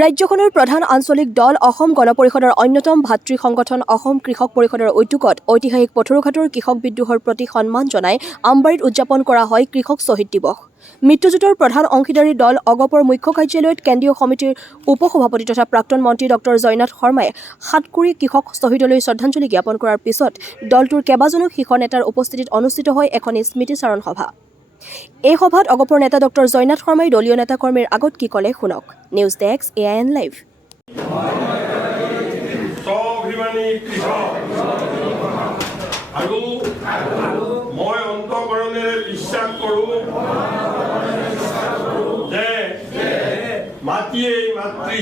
ৰাজ্যখনৰ প্ৰধান আঞ্চলিক দল অসম গণ পৰিষদৰ অন্যতম ভাতৃ সংগঠন অসম কৃষক পৰিষদৰ উদ্যোগত ঐতিহাসিক পথৰুঘাটৰ কৃষক বিদ্ৰোহৰ প্ৰতি সন্মান জনাই আমবাৰীত উদযাপন কৰা হয় কৃষক শ্বহীদ দিৱস। মৃত্যুজোঁটৰ প্ৰধান অংশীদাৰী দল অগপৰ মুখ্য কাৰ্যালয়ত কেন্দ্ৰীয় সমিতিৰ উপসভাপতি তথা প্ৰাক্তন মন্ত্ৰী ডক্টৰ জয়নাথ শৰ্মাই সাতকুৰি কৃষক শ্বহীদলৈ শ্ৰদ্ধাঞ্জলি জ্ঞাপন কৰাৰ পিছত দলটোৰ কেইবাজনো শীৰ্ষ নেতাৰ উপস্থিতিত অনুষ্ঠিত হয় এখন স্মৃতিচাৰণ সভা। এই সভাত অগপৰ নেতা ডক্টৰ জয়নাথ শৰ্মাই দলীয় নেতাকৰ্মীৰ আগত কি ক'লে শুনক। News desk AIN live. আৰু মই অন্তঃকৰণেৰে বিশ্বাস কৰোঁ যে মাটিয়েই মাতৃ,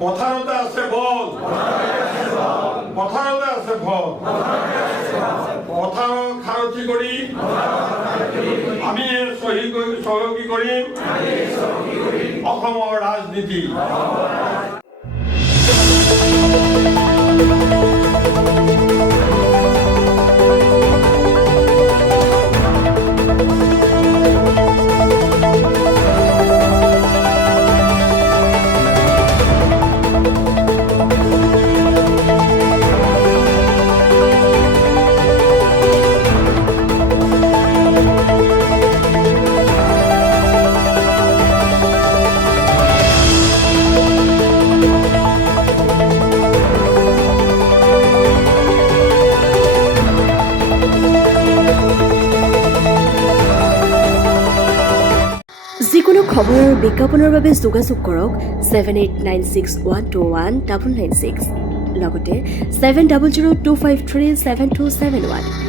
পথাৰতে আছে বল, পথাৰতে আছে ফল, পথাৰক সাৰথি কৰি আমি সহযোগী কৰিম অসমৰ ৰাজনীতি। যিকোনো খবৰ আৰু বিজ্ঞাপনৰ বাবে যোগাযোগ কৰক 7896121996 লগতে 7002537271।